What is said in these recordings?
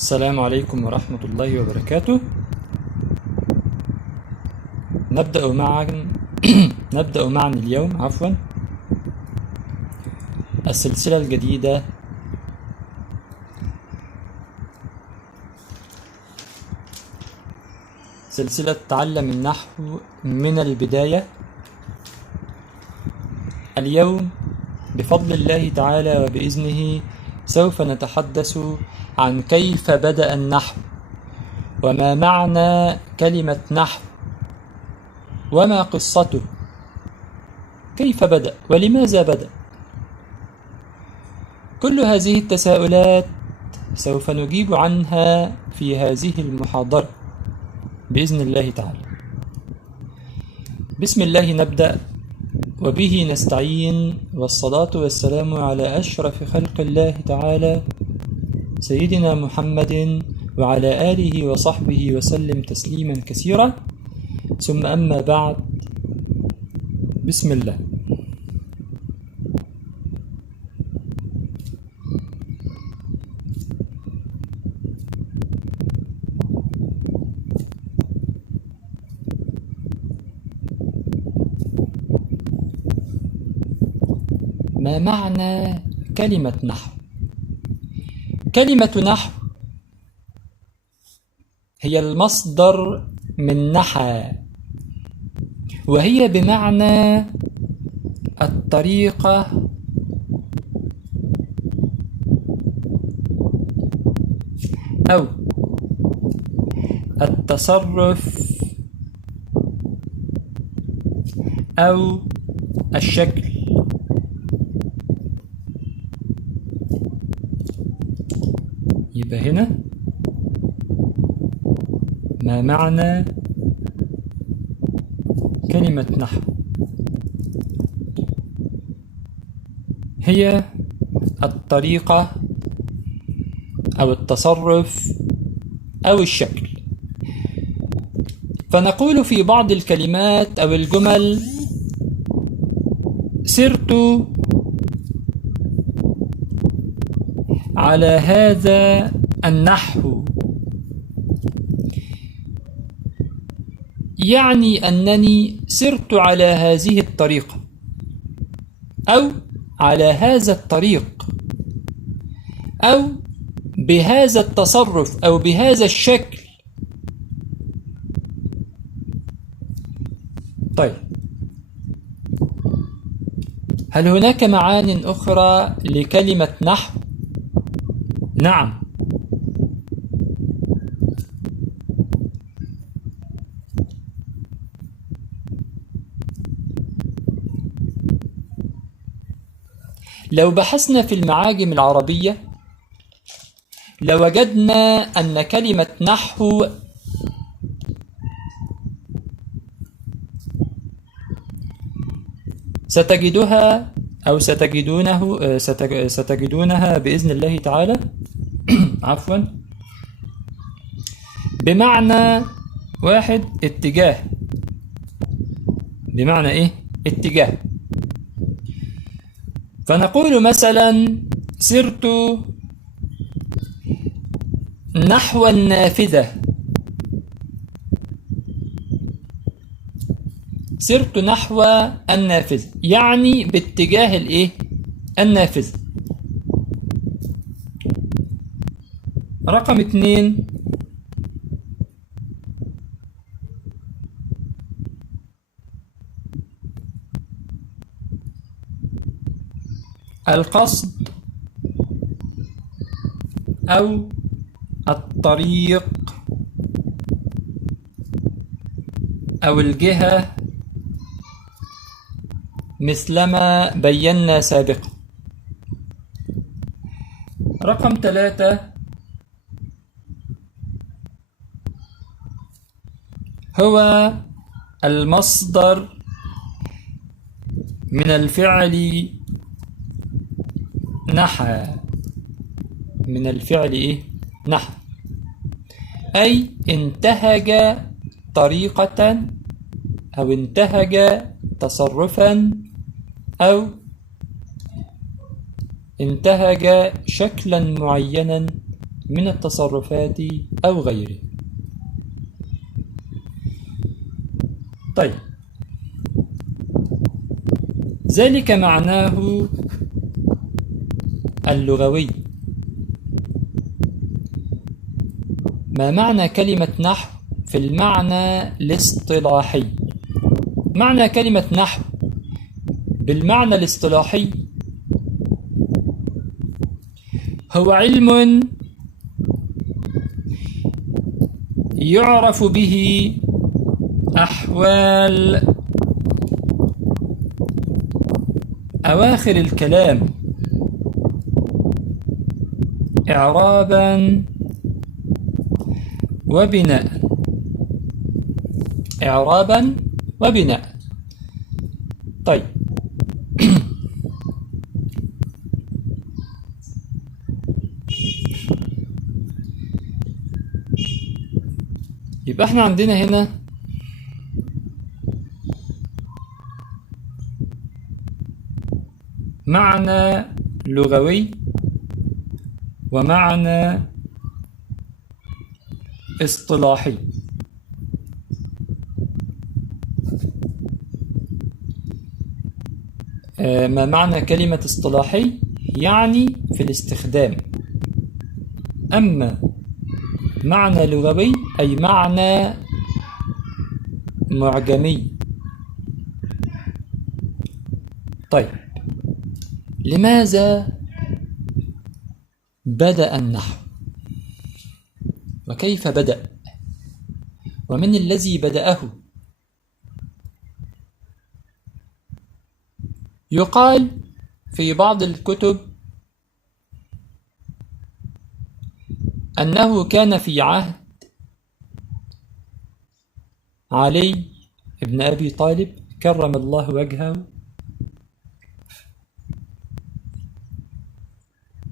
السلام عليكم ورحمة الله وبركاته. نبدأ معا اليوم السلسلة الجديدة سلسلة تعلم النحو من البداية. اليوم بفضل الله تعالى وبإذنه سوف نتحدث عن كيف بدأ النحو، وما معنى كلمة نحو، وما قصته، كيف بدأ ولماذا بدأ. كل هذه التساؤلات سوف نجيب عنها في هذه المحاضرة بإذن الله تعالى. بسم الله نبدأ وبه نستعين، والصلاة والسلام على أشرف خلق الله تعالى سيدنا محمد وعلى آله وصحبه وسلم تسليما كثيرا، ثم أما بعد. بسم الله. ما معنى كلمة نحو؟ كلمة نحو هي المصدر من نحى، وهي بمعنى الطريقة أو التصرف أو الشكل. يبقى هنا ما معنى كلمة نحو؟ هي الطريقة أو التصرف أو الشكل. فنقول في بعض الكلمات أو الجمل: سرت على هذا النحو، يعني أنني سرت على هذه الطريقة أو على هذا الطريق أو بهذا التصرف أو بهذا الشكل. طيب، هل هناك معان أخرى لكلمة نحو؟ نعم. لو بحثنا في المعاجم العربية لوجدنا أن كلمة نحو ستجدها أو ستجدونها بإذن الله تعالى بمعنى واحد: اتجاه. بمعنى إيه؟ اتجاه. فنقول مثلا: سرت نحو النافذة. سرت نحو النافذة يعني باتجاه الايه؟ النافذة. رقم 2: القصد أو الطريق أو الجهة، مثلما بينا سابقا. رقم 3: هو المصدر من الفعل نحى. من الفعل إيه؟ نحى، أي انتهج طريقة أو انتهج تصرفا أو انتهج شكلا معينا من التصرفات أو غيره. طيب، ذلك معناه اللغوي. ما معنى كلمة نحو في المعنى الاصطلاحي؟ معنى كلمة نحو بالمعنى الاصطلاحي هو علم يعرف به أحوال أواخر الكلام إعرابا وبناء. إعرابا وبناء. طيب، يبقى احنا عندنا هنا معنى لغوي ومعنى اصطلاحي. ما معنى كلمة اصطلاحي؟ يعني في الاستخدام. أما معنى لغوي أي معنى معجمي. طيب، لماذا بدأ النحو؟ وكيف بدأ؟ ومن الذي بدأه؟ يقال في بعض الكتب أنه كان في عهد علي بن أبي طالب كرم الله وجهه،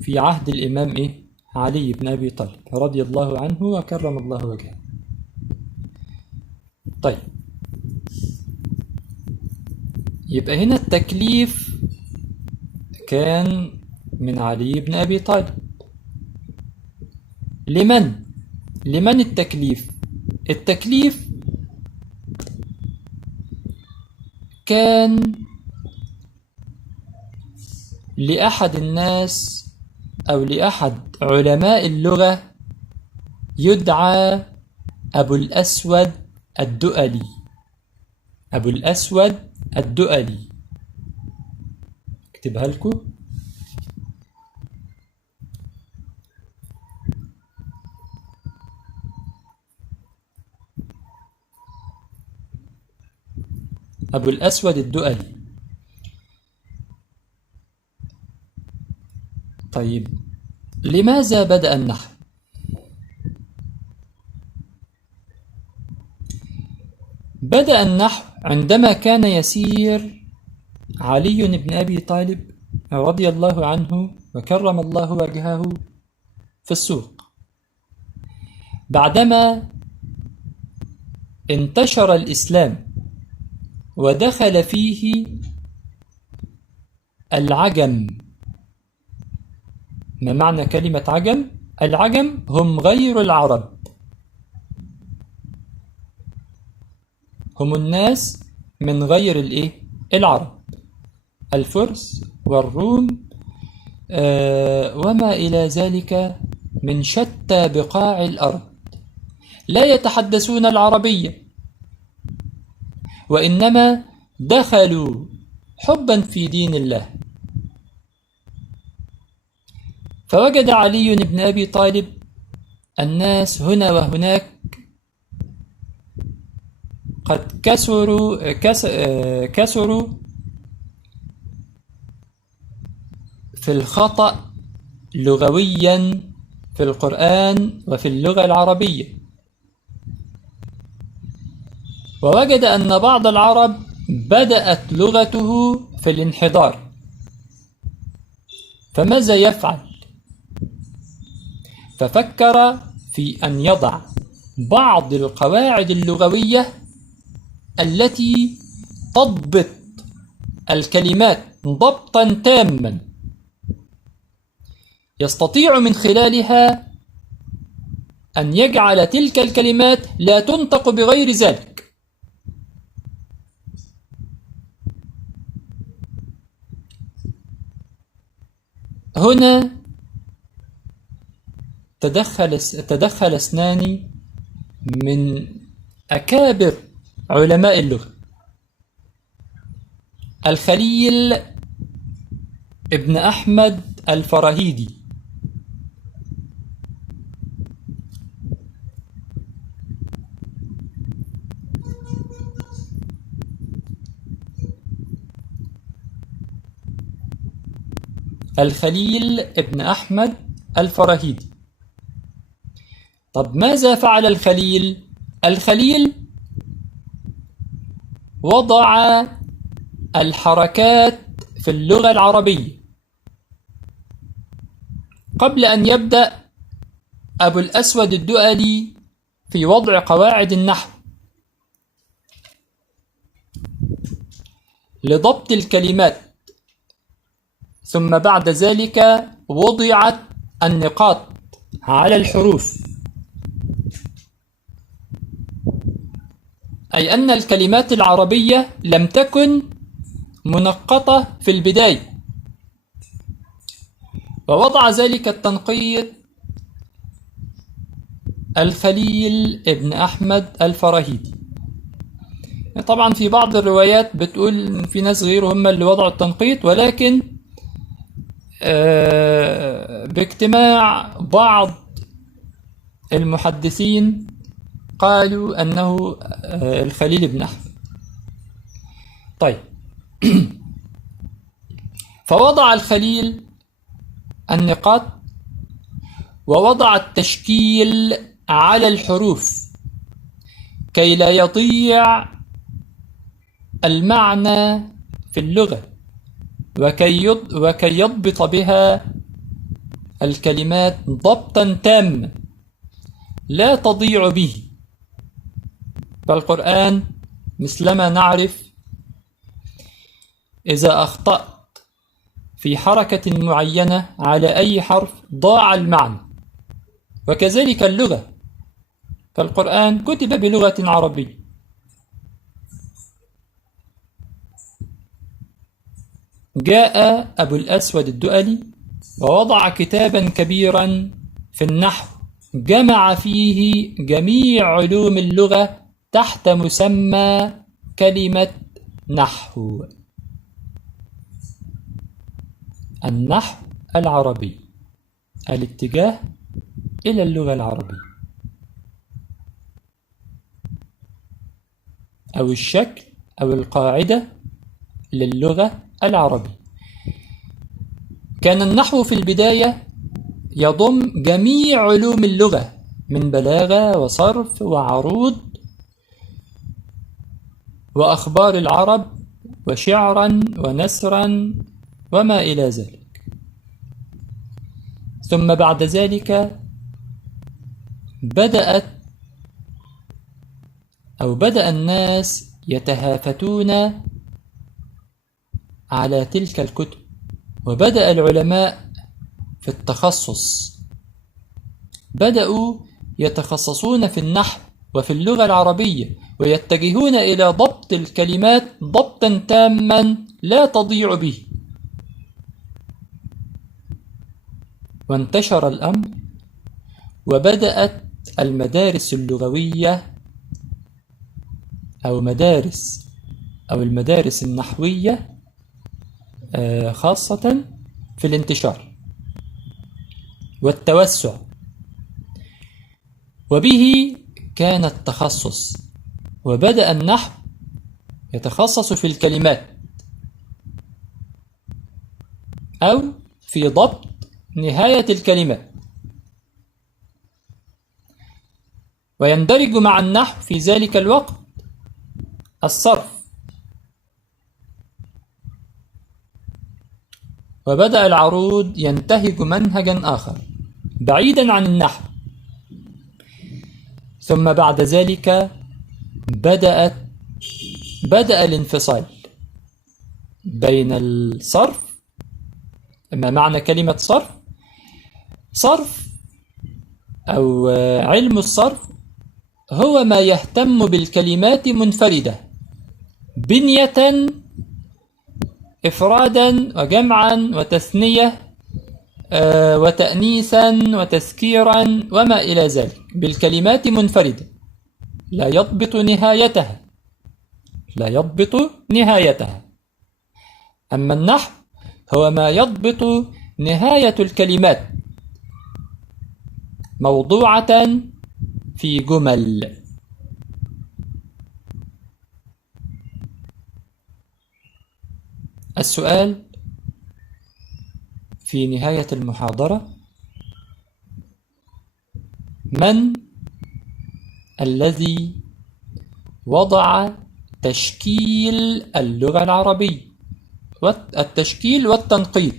في عهد الإمام علي بن أبي طالب رضي الله عنه وكرم الله وجهه. طيب، يبقى هنا التكليف كان من علي بن أبي طالب. لمن التكليف؟ التكليف كان لأحد الناس أو لأحد علماء اللغة يدعى أبو الأسود الدؤلي. أبو الأسود الدؤلي، اكتبها لكم. أبو الأسود الدؤلي. طيب، لماذا بدأ النحو؟ بدأ النحو عندما كان يسير علي بن أبي طالب رضي الله عنه وكرم الله وجهه في السوق، بعدما انتشر الإسلام ودخل فيه العجم. ما معنى كلمة عجم؟ العجم هم غير العرب، هم الناس من غير العرب، الفرس والروم وما إلى ذلك من شتى بقاع الأرض، لا يتحدثون العربية، وإنما دخلوا حبا في دين الله. فوجد علي بن أبي طالب الناس هنا وهناك قد كسروا في الخطأ لغويا في القرآن وفي اللغة العربية، ووجد أن بعض العرب بدأت لغته في الانحدار، فماذا يفعل؟ ففكر في أن يضع بعض القواعد اللغوية التي تضبط الكلمات ضبطا تاما، يستطيع من خلالها أن يجعل تلك الكلمات لا تنطق بغير ذلك. هنا تدخل اثنان من أكابر علماء اللغة، الخليل ابن أحمد الفراهيدي الخليل ابن أحمد الفراهيدي. طب ماذا فعل الخليل؟ الخليل وضع الحركات في اللغة العربية قبل أن يبدأ أبو الأسود الدؤلي في وضع قواعد النحو لضبط الكلمات، ثم بعد ذلك وضعت النقاط على الحروف، أي أن الكلمات العربية لم تكن منقطة في البداية، ووضع ذلك التنقيط الخليل ابن أحمد الفراهيدي. طبعا في بعض الروايات بتقول في ناس غيره هم اللي وضعوا التنقيط، ولكن باجتماع بعض المحدثين قالوا أنه الخليل بن أحمد. طيب فوضع الخليل النقاط ووضع التشكيل على الحروف كي لا يضيع المعنى في اللغة، وكي يضبط بها الكلمات ضبطا تاما لا تضيع به. فالقرآن مثلما نعرف إذا أخطأت في حركة معينة على أي حرف ضاع المعنى، وكذلك اللغة، فالقرآن كتب بلغة عربية. جاء أبو الأسود الدؤلي ووضع كتابا كبيرا في النحو جمع فيه جميع علوم اللغة تحت مسمى كلمة نحو، النحو العربي، الاتجاه إلى اللغة العربية، أو الشكل أو القاعدة للغة العربية. كان النحو في البداية يضم جميع علوم اللغة من بلاغة وصرف وعروض وأخبار العرب وشعرا ونثرا وما إلى ذلك. ثم بعد ذلك بدأ الناس يتهافتون على تلك الكتب، وبدأ العلماء في التخصص، بدأوا يتخصصون في النحو وفي اللغة العربية، ويتجهون إلى ضبط الكلمات ضبطا تاما لا تضيع به. وانتشر الأمر، وبدأت المدارس اللغوية أو المدارس النحوية خاصة في الانتشار والتوسع، وبه كان التخصص. وبدأ النحو يتخصص في الكلمات أو في ضبط نهاية الكلمات، ويندرج مع النحو في ذلك الوقت الصرف. وبدأ العروض ينتهج منهجا آخر بعيدا عن النحو. ثم بعد ذلك بدأ الانفصال بين الصرف. ما معنى كلمة صرف؟ صرف أو علم الصرف هو ما يهتم بالكلمات منفردة بنية، إفرادا وجمعا وتثنية وتأنيثا وتذكيرا وما إلى ذلك، بالكلمات منفردة لا يضبط نهايتها، لا يضبط نهايتها. أما النحو هو ما يضبط نهاية الكلمات موضوعة في جمل. السؤال في نهاية المحاضرة: من الذي وضع تشكيل اللغة العربية، التشكيل والتنقيط،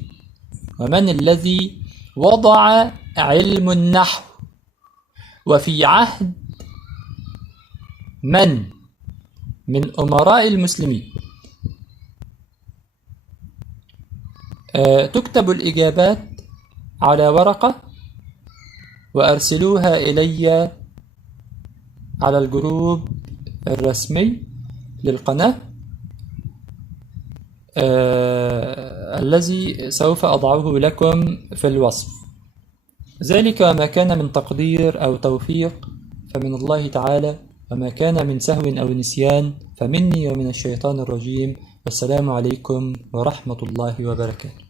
ومن الذي وضع علم النحو، وفي عهد من أمراء المسلمين؟ تكتب الإجابات على ورقة وأرسلوها إلي على الجروب الرسمي للقناة الذي سوف أضعه لكم في الوصف. ذلك ما كان من تقدير أو توفيق فمن الله تعالى، وما كان من سهو أو نسيان فمني ومن الشيطان الرجيم. والسلام عليكم ورحمة الله وبركاته.